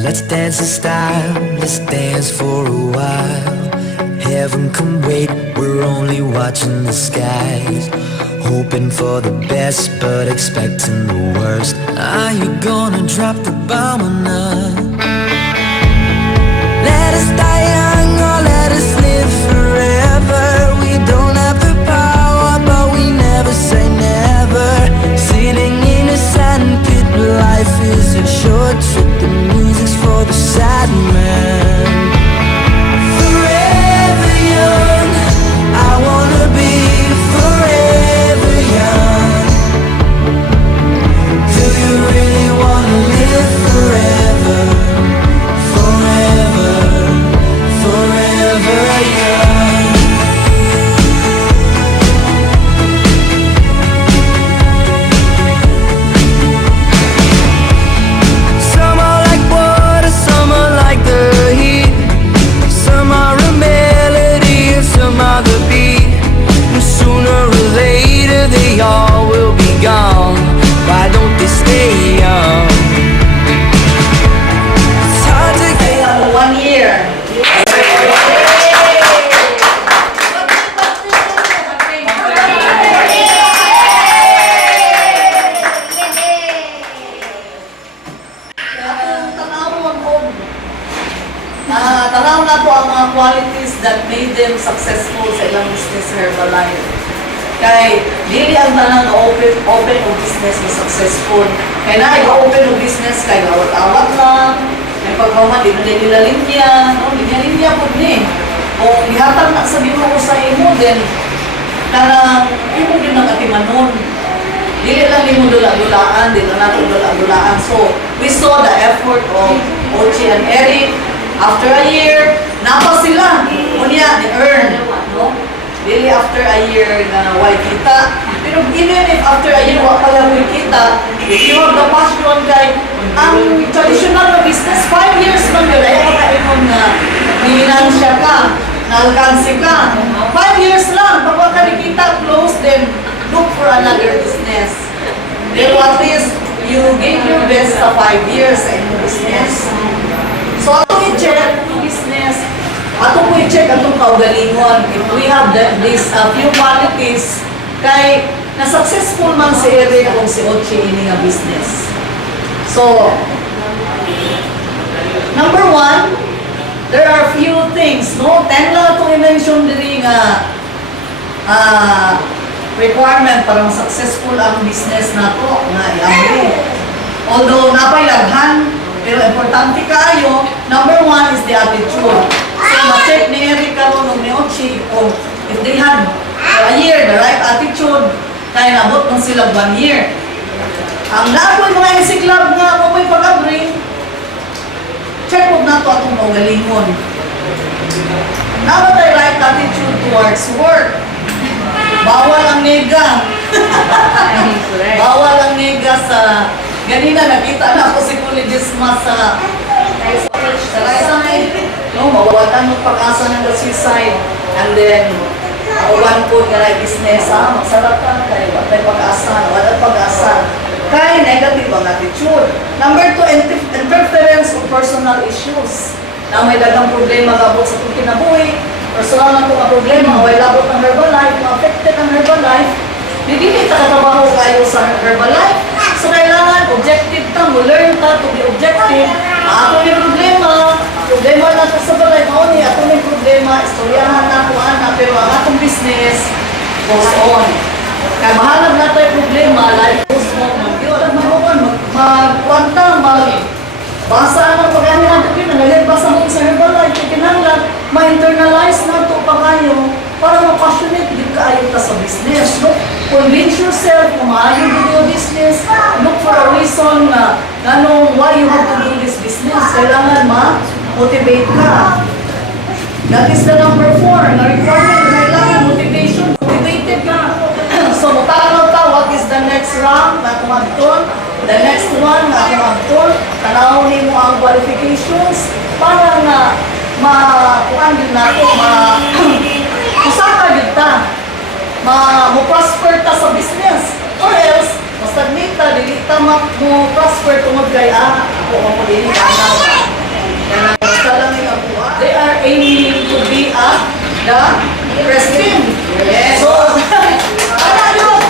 Let's dance in style, let's dance for a while. Heaven can wait, we're only watching the skies. Hoping for the best, but expecting the worst. Are you gonna drop the bomb or not? Let us die young or let us live forever. We don't have the power, but we never say never. Sitting in a sandpit, life is a short trip. The music's for the sad man. Forever young, I wanna be forever young. Do you really wanna live forever? Forever, forever young. Some are like water, some are like the heat. Some are a melody and some are the beat. And sooner or later they all will be gone. Why don't they stay young? It's hard to get 1 year. Tanaw na po ang mga qualities that made them successful sa ilang business sa Herbalife. Kay dili ang tanang open o business na successful. Kaya na open o business kay awat-awat lang. May pagkaman di na nila linya, no? Linya po ni. O ihatag na sa Ginoo sa imo din karang imo din ang atimanon. Dili lang imo dula-dulaan, dili lang nato dula-dulaan. So, we saw the effort of Ochi and Eric. After a year, napa sila. Unya, ni-earn. No? Dili after a year na wala kita. Pero even if after a year wala pala wala kita, if you have the passion kay ang traditional na business, 5 years lang yun. Ayaw ka imong na ninansya ka, naalkansi ka. 5 years lang. Pag wala ka kita, close, then look for another business. Then at least, you gave your best sa 5 years sa inyong business. So, ato i-check yung business, ato po i-check atong kaugalingon. If we have these few qualities, kay na-successful man si Eric o si Ochi ini nga business. So, number 1, there are few things, no? 10 lang itong i-mention diri nga requirement para successful ang business na to nga i-agree. Although napayaghan, pero importante kaayo, number 1 is the attitude. So, ma-check ni Eric karon ni Ochi kung if they had a year the right attitude, kaya nabot man sila 1 year. Ang napoy mga NC Club nga may pag-agree, check po na ito atong kaugalingon. Naman tayo right attitude towards work. Bawal ang nega. Bawal ang nega sa... Ganina, nakita na ako si Kuligisma sa side. No, mawawatan mo pag-asa ng suicide. And then, uwan po nga na business, magsarap ka, kaya watay pag-asa, wala pag-asa. Kaya negative ang attitude. Number 2, interference of personal issues. Na may dagang problema gabot sa itong kinabuhi, personal na itong problema, may labot ng Herbalife, affected ang Herbalife, hindi trabaho kayo sa Herbalife. So, kailangan objective ka, mo learn ka to be objective. Ako may problema na ito sa balay, mauni, ako may problema, istoryahan na ako, pero ang atong business goes on. Kaya mahalag na tayo problema, life goes on. Magkwanta, magbasa ng pag-amin natin yun, nalagbasa mo sa Herbalife, kinahanglan, ma-internalize na ito pa kayo para ma-passionate din kaayo ka sa business. No? Convince yourself kung maayo din yung business, look for a reason na why you have to do this business. Kailangan ma-motivate ka. That is the number 4. Na requirement, kailangan motivation, motivated ka. So, mutanaw ka, what is the next rank na kumagton? The next one na kumagton, tanawin mo ang qualifications para na kuhaan din nato, usaka din ta, mo-prosper ta sa business. Or else, mo prosper tungod kay ako mo din kanaw. Kaya basta lang yung ako. They are aiming to be the president. Yes. So, ano yun?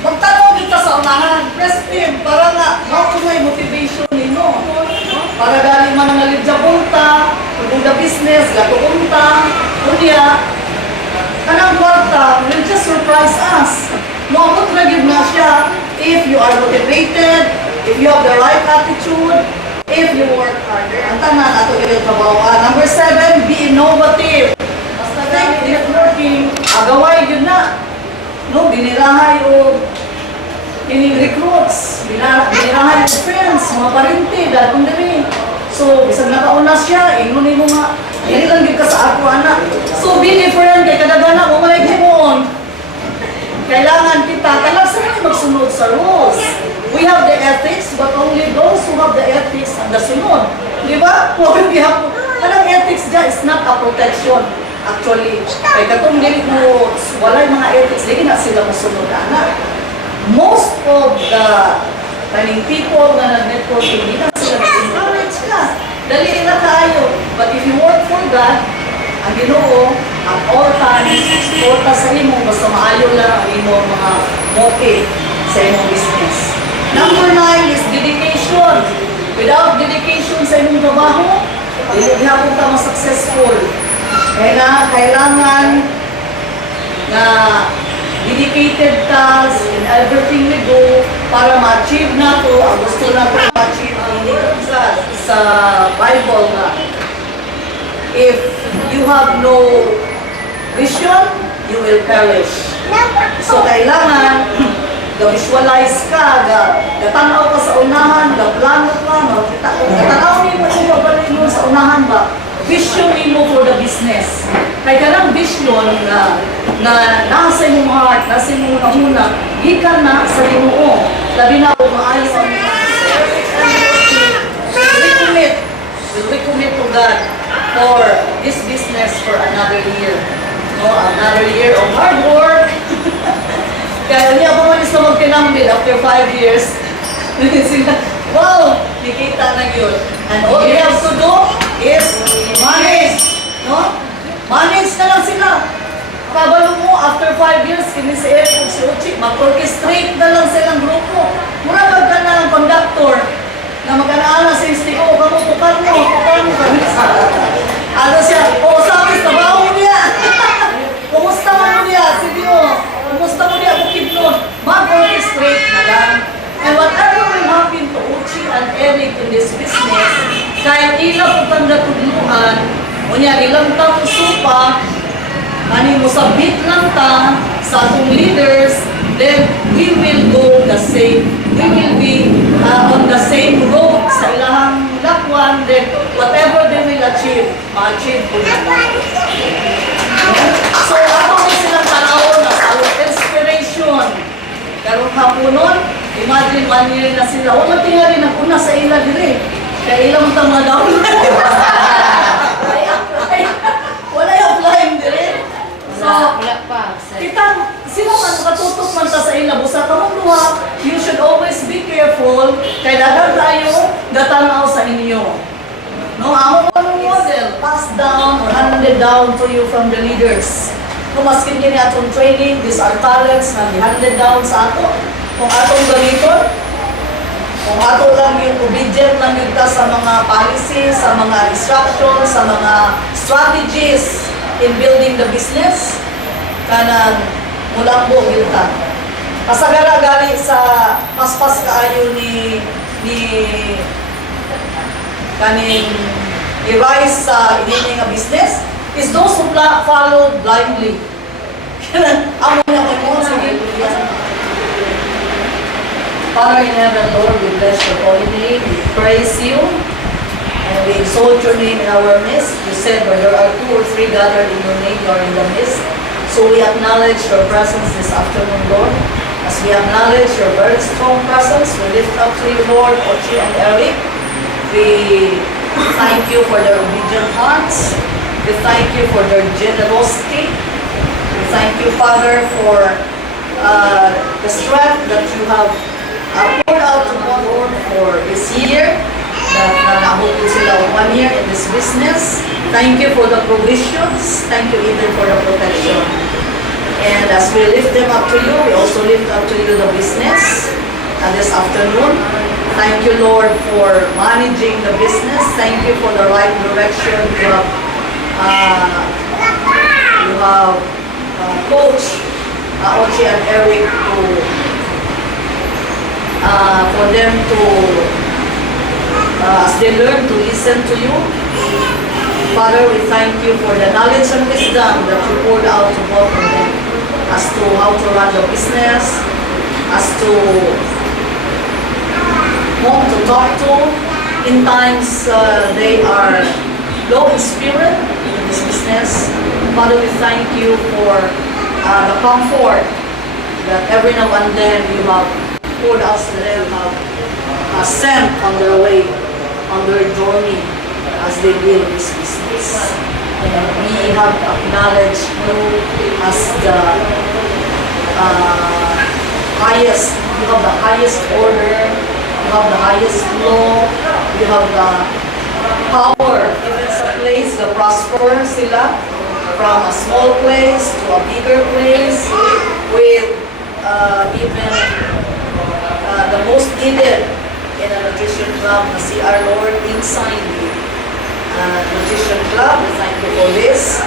Magtanong kita sa unahan, president, para nga maunay motivation nino. Para galing man nga lidjabunta, kung the business, gatuunta, kunya, kanang kwarta will just surprise us. Maabot na yun nga siya if you are motivated, if you have the right attitude, if you work harder. Ang tanan ato yung trabaho. Number 7, be innovative. Basta think networking, agaway yun na. No, binirahay o kining recruits, binirahay o friends, mga parinti, dalong dali. So, bisag nakauna siya, inunin mo nga, hindi lang yun ka sa ako, anak. So, be different, kay kadagana, kung malay himoon. Kailangan kita, talagang saan magsunod sa rules. We have the ethics, but only those who have the ethics ang nasunod. Di ba? Anong ethics dyan is not a protection. Actually, kay katong dili mo, walay mga ethics, di na sila masunod, anak. Most of the people na nag-networking, hindi na sila encourage ka. Dali na tayo. But if you work for God, ang Ginoo, at all times, porta sa imo, basta maayo lang ang imo mga motive sa imong business. Number 9 is dedication. Without dedication sa imong trabaho, hindi hapon ka mas-successful. Kaya na, kailangan na dedicated task in everything we do para ma-achieve na to, ang gusto na to ma-achieve sa Bible na if you have no vision, you will perish. So kailangan ga-visualize ka, ga-tanaw ka sa unahan, ga-plano ka, ga-tanaw mo yung pabalik mo sa unahan ba? Vision mo for the business. Kaya ka ng vision na nasa imong heart, nasa imong nahuna, gikan na sa Ginoo. Labi na kung maayos ang recommit to God for this business for another year. No, another year of hard work. Kaya niya pa malis na magtinambid after 5 years. Wow! Nakita na yun. And all you have to do is manage. No? Manage na lang sila. Kabalo mo, after 5 years, kini si Ed o si Uchi, mag-orchestrate na lang silang grupo. Mura ka na ang conductor na mag-anaala sa STO, tukar mo. Ano siya, sabi, trabaho niya. Kumusta mo niya, CDO? Kumusta mo niya, bukid nun? Mag-orchestrate na lang. And whatever will happen to Uchi and Eric in this business, kahit ilang pang natudluhan, unya ilang taong supa, mo sabit lang ta sa atong leaders, then we will go the same. We will be on the same road sa ilahang lakwan, then whatever they will achieve, ma-achieve ko na. So, ako din silang tanawon na sa inspiration. Karong hapunon, imagine 1 year na sila. Wala tingali na una sa ila dire. Kaya ilang mga daw. Wala yung applying dire. So, kita, sila man katutok man ta sa ila. Busa ka mong luha, you should always be careful. Kaya dagan tayo, datanaw sa inyo. No, amo mo ng model, passed down or handed down to you from the leaders. Kung maskin kini atong training, these are talents na handed down sa ato. Kung atong gamiton, kung ato lang yung obedient lang yun ka sa mga policies, sa mga instructions, sa mga strategies in building the business, kanang mulang buong yun ka. Kasagara galing sa paspas kaayo ni kaning i-rise sa inini nga business is those who followed blindly. Amo na ko mo sige. Father in heaven, Lord, we bless your holy name. We praise you and we exalt your name in our midst. You said where there are 2 or 3 gathered in your name, you are in the midst. So we acknowledge your presence this afternoon, Lord. As we acknowledge your very strong presence, we lift up to you, Lord, Ochi and Eric. We thank you for their obedient hearts. We thank you for their generosity. We thank you, Father, for the strength that you have poured out to God, Lord, for this year, that naabot po sila of 1 year in this business. Thank you for the provisions. Thank you even for the protection. And as we lift them up to you, we also lift up to you the business this afternoon. Thank you, Lord, for managing the business. Thank you for the right direction. You have Coach Ochi and Eric for them to, as they learn to listen to you. Father, we thank you for the knowledge and wisdom that you poured out to both of them as to how to run the business, as to whom to talk to. In times they are low in spirit in this business. Father, we thank you for the comfort that every now and then you have poured out to them, have sent on their way, on their journey as they build this business. And we have acknowledged you as the highest, you have the highest order, you have the highest law, you have the power. Even sa place, the prosper sila, from a small place to a bigger place, with even the most needed in a nutrition club na si our Lord inside you. Nutrition club, we thank you for this.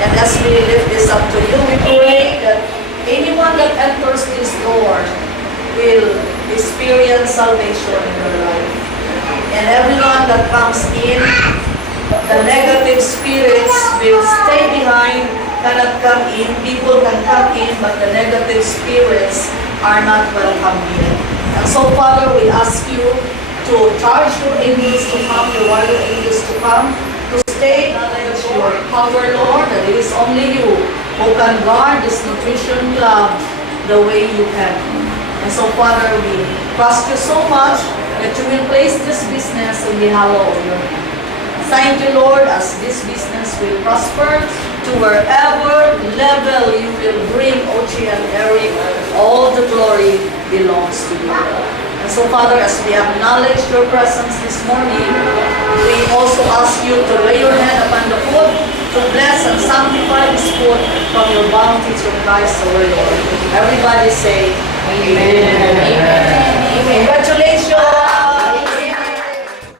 And as we lift this up to you, we pray that anyone that enters this door will experience salvation in their life. And everyone that comes in, the negative spirits will stay behind, cannot come in. People can come in, but the negative spirits are not welcome here. And so, Father, we ask you to charge your angels to come, your warrior angels to come, to stay under your power, Lord, that it is only you who can guard this nutrition club the way you can. And so, Father, we trust you so much that you will place this business in the hollow of your hand. Thank you, Lord, as this business will prosper to wherever level you will bring Ochi and Eric. All the glory belongs to you. And so, Father, as we acknowledge your presence this morning, we also ask you to lay your hand upon the food, to bless and sanctify this food from your bounty through Christ our Lord. Everybody say, Amen. Amen. Congratulations.